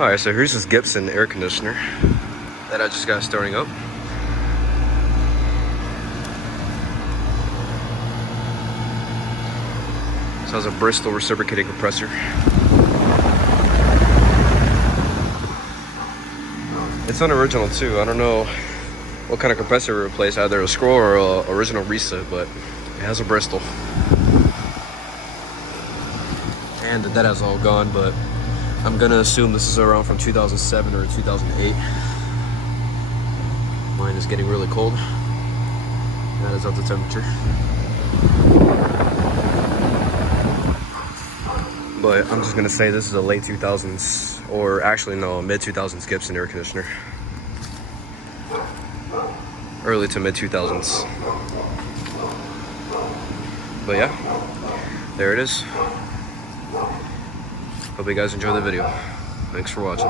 Alright, so here's this Gibson air conditioner that I just got starting up. This has a Bristol reciprocating compressor. It's unoriginal too. I don't know what kind of compressor we replaced, either a scroll or a original reset, but it has a Bristol. And that has all gone, but I'm gonna assume this is around from 2007 or 2008. Mine is getting really cold. That is up to temperature. But I'm just gonna say this is a late 2000s, or actually no, mid 2000s Gibson air conditioner. Early to mid 2000s. But yeah, there it is. Hope you guys enjoy the video. Thanks for watching.